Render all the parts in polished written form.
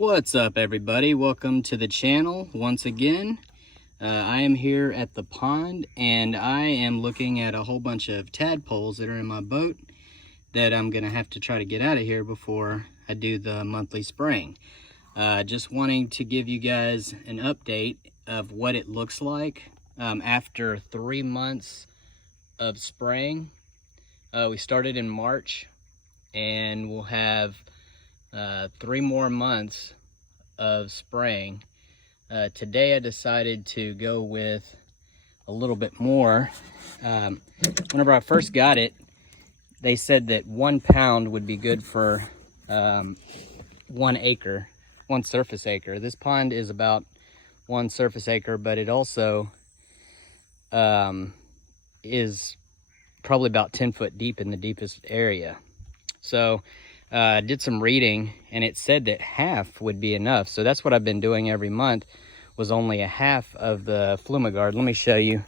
What's up, everybody? Welcome to the channel once again. I am here at the pond and I am looking at a whole bunch of tadpoles that are in my boat that I'm gonna have to try to get out of here before I do the monthly spraying. Just wanting to give you guys an update of what it looks like after 3 months of spraying. We started in March and we'll have 3 more months of spraying. Today I decided to go with a little bit more. Whenever I first got it, they said that 1 pound would be good for 1 acre, 1 surface acre. This pond is about 1 surface acre, but it also is probably about 10 foot deep in the deepest area. So I did some reading and it said that half would be enough. So that's what I've been doing every month, was only a half of the Flumigard. Let me show you.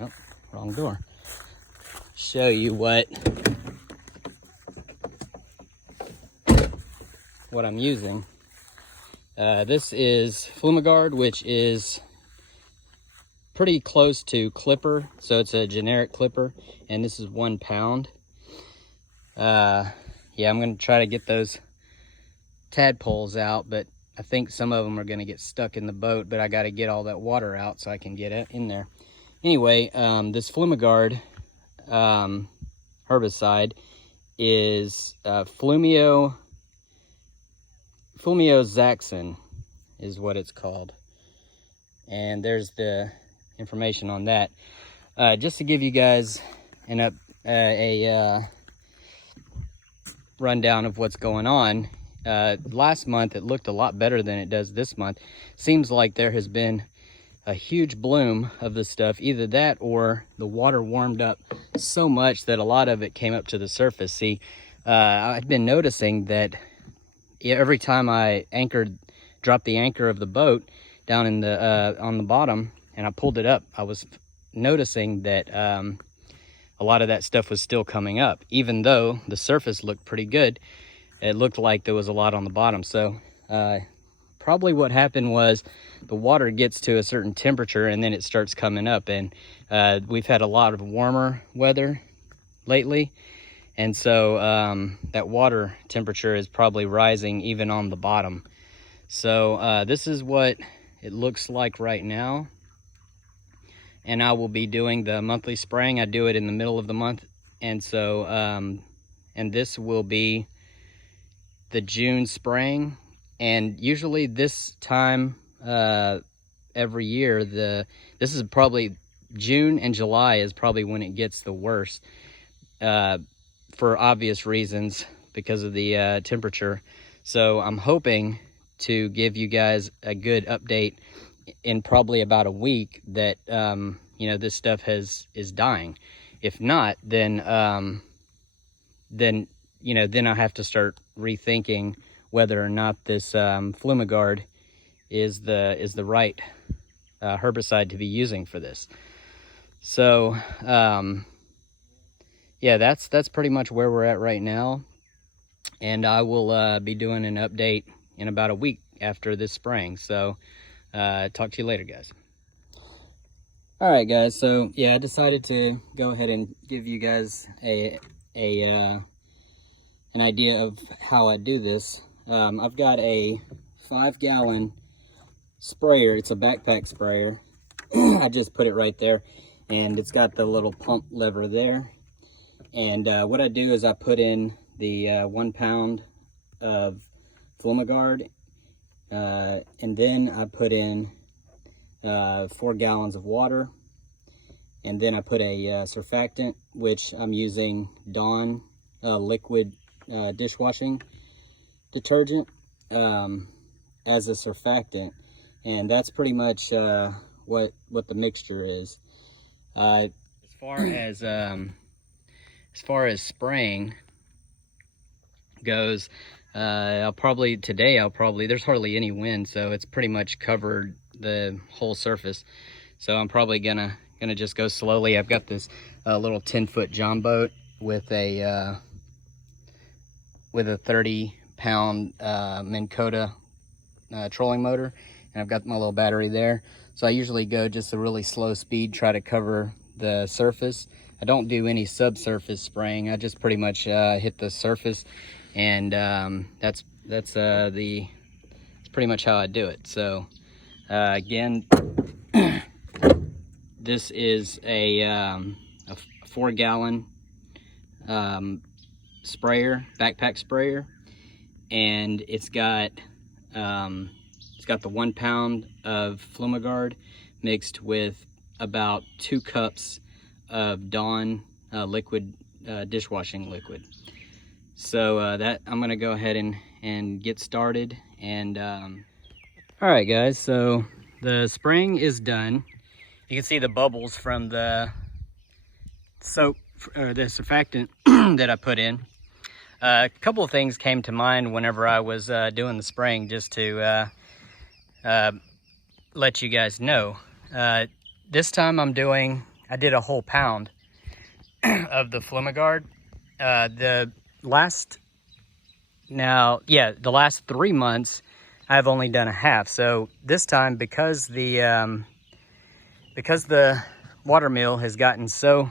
Oh, wrong door. Show you what I'm using. This is Flumigard, which is pretty close to Clipper, so it's a generic Clipper, and this is 1 pound. Yeah, I'm gonna try to get those tadpoles out, but I think some of them are gonna get stuck in the boat, but I gotta get all that water out so I can get it in there. Anyway, this Flumigard herbicide is Flumio Zaxxon is what it's called, and there's the information on that. Just to give you guys a rundown of what's going on. Last month it looked a lot better than it does this month. Seems like there has been a huge bloom of this stuff. Either that or the water warmed up so much that a lot of it came up to the surface. See, I've been noticing that every time I dropped the anchor of the boat down in the on the bottom and I pulled it up, I was noticing that a lot of that stuff was still coming up. Even though the surface looked pretty good, it looked like there was a lot on the bottom. So probably what happened was the water gets to a certain temperature and then it starts coming up. And we've had a lot of warmer weather lately. And so that water temperature is probably rising even on the bottom. So this is what it looks like right now. And I will be doing the monthly spraying. I do it in the middle of the month. And so, and this will be the June spraying. And usually this time every year, this is probably June and July is probably when it gets the worst for obvious reasons because of the temperature. So I'm hoping to give you guys a good update in probably about a week that you know, this stuff is dying. If not, then you know, then I have to start rethinking whether or not this Flumigard is the right herbicide to be using for this. So yeah, that's pretty much where we're at right now, and I will be doing an update in about a week after this spraying. So talk to you later, guys. All right, guys, so yeah, I decided to go ahead and give you guys an idea of how I do this. I've got a 5-gallon sprayer. It's a backpack sprayer. I just put it right there, and it's got the little pump lever there. And what I do is I put in the 1 pound of Flumigard, and then I put in 4 gallons of water, and then I put a surfactant, which I'm using Dawn liquid dishwashing detergent as a surfactant, and that's pretty much what the mixture is. As far as spraying goes, there's hardly any wind, so it's pretty much covered the whole surface. So I'm probably gonna just go slowly. I've got this little 10-foot Jon Boat with a with a 30-pound Minn Kota trolling motor, and I've got my little battery there. So I usually go just a really slow speed, try to cover the surface. I don't do any subsurface spraying. I just pretty much hit the surface, and that's pretty much how I do it. So again, this is a 4-gallon sprayer, backpack sprayer, and it's got the 1 pound of Flumigard mixed with about 2 cups of Dawn liquid, dishwashing liquid. So that I'm gonna go ahead and get started. And all right guys, so the spraying is done. You can see the bubbles from the soap, or the surfactant that I put in. A couple of things came to mind whenever I was doing the spraying, just to let you guys know. This time I did a whole pound of the Flumigard. The last 3 months I've only done a half. So this time, because the Watermeal has gotten so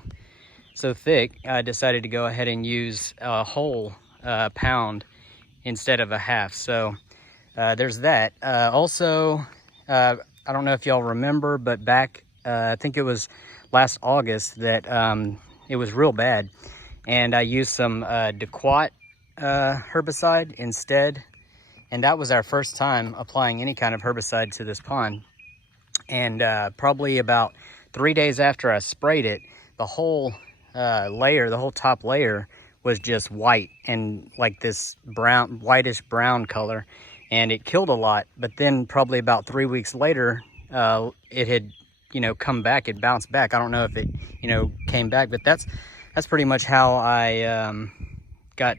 thick, I decided to go ahead and use a whole pound instead of a half. So there's that. Also, I don't know if y'all remember, but back I think it was last August that it was real bad, and I used some Dequat herbicide instead, and that was our first time applying any kind of herbicide to this pond. And probably about 3 days after I sprayed it, the whole layer, the whole top layer, was just white and like this brown, whitish brown color, and it killed a lot. But then probably about 3 weeks later, it had, come back. It bounced back. I don't know if it, came back, but that's pretty much how I got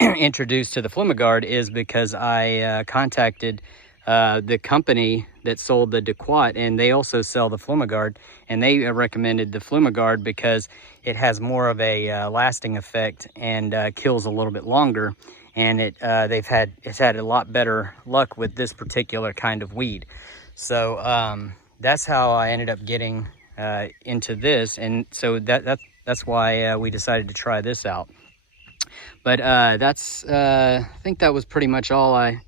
introduced to the Flumigard, is because I contacted the company that sold the Dequat, and they also sell the Flumigard, and they recommended the Flumigard because it has more of a lasting effect and kills a little bit longer, and it's had a lot better luck with this particular kind of weed. So that's how I ended up getting into this, and so that's why we decided to try this out. But I think that was pretty much all I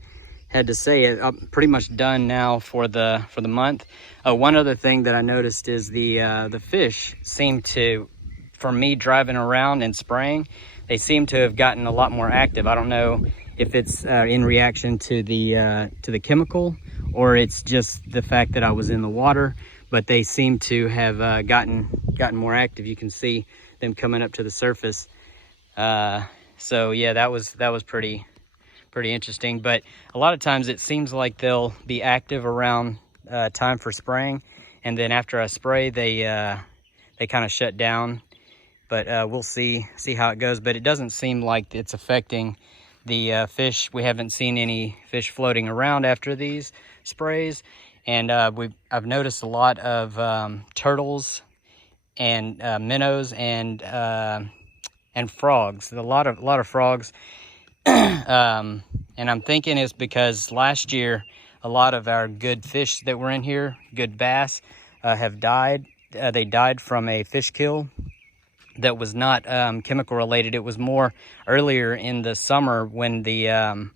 had to say. I'm pretty much done now for the month. One other thing that I noticed is the fish seem to, for me driving around and spraying, they seem to have gotten a lot more active. I don't know if it's in reaction to the chemical, or it's just the fact that I was in the water, but they seem to have gotten more active. You can see them coming up to the surface. So yeah, that was pretty interesting. But a lot of times it seems like they'll be active around time for spraying, and then after I spray, they kind of shut down. But we'll see how it goes. But it doesn't seem like it's affecting the fish. We haven't seen any fish floating around after these sprays, and I've noticed a lot of turtles and minnows and frogs. A lot of frogs. And I'm thinking it's because last year a lot of our good fish that were in here, good bass, have died. They died from a fish kill that was not chemical related. It was more earlier in the summer when the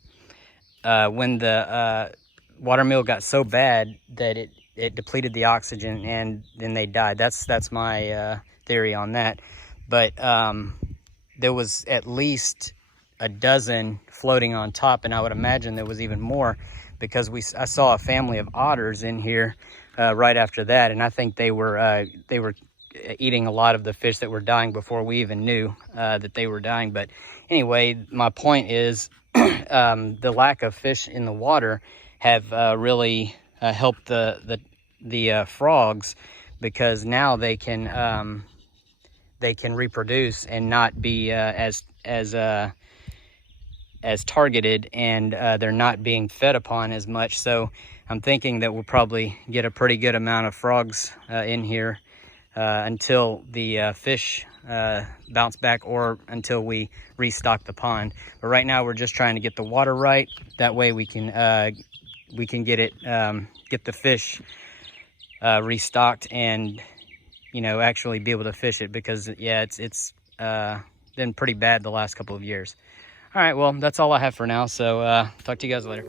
Watermeal got so bad that it depleted the oxygen, and then they died. That's my theory on that. But there was at least a dozen floating on top, and I would imagine there was even more, because I saw a family of otters in here right after that, and I think they were eating a lot of the fish that were dying before we even knew that they were dying. But anyway, my point is the lack of fish in the water have really helped the frogs, because now they can reproduce and not be as targeted, and they're not being fed upon as much. So I'm thinking that we'll probably get a pretty good amount of frogs in here until the fish bounce back, or until we restock the pond. But right now we're just trying to get the water right. That way we can get it, get the fish restocked, and actually be able to fish it, because yeah, it's been pretty bad the last couple of years. All right, well, that's all I have for now, so talk to you guys later.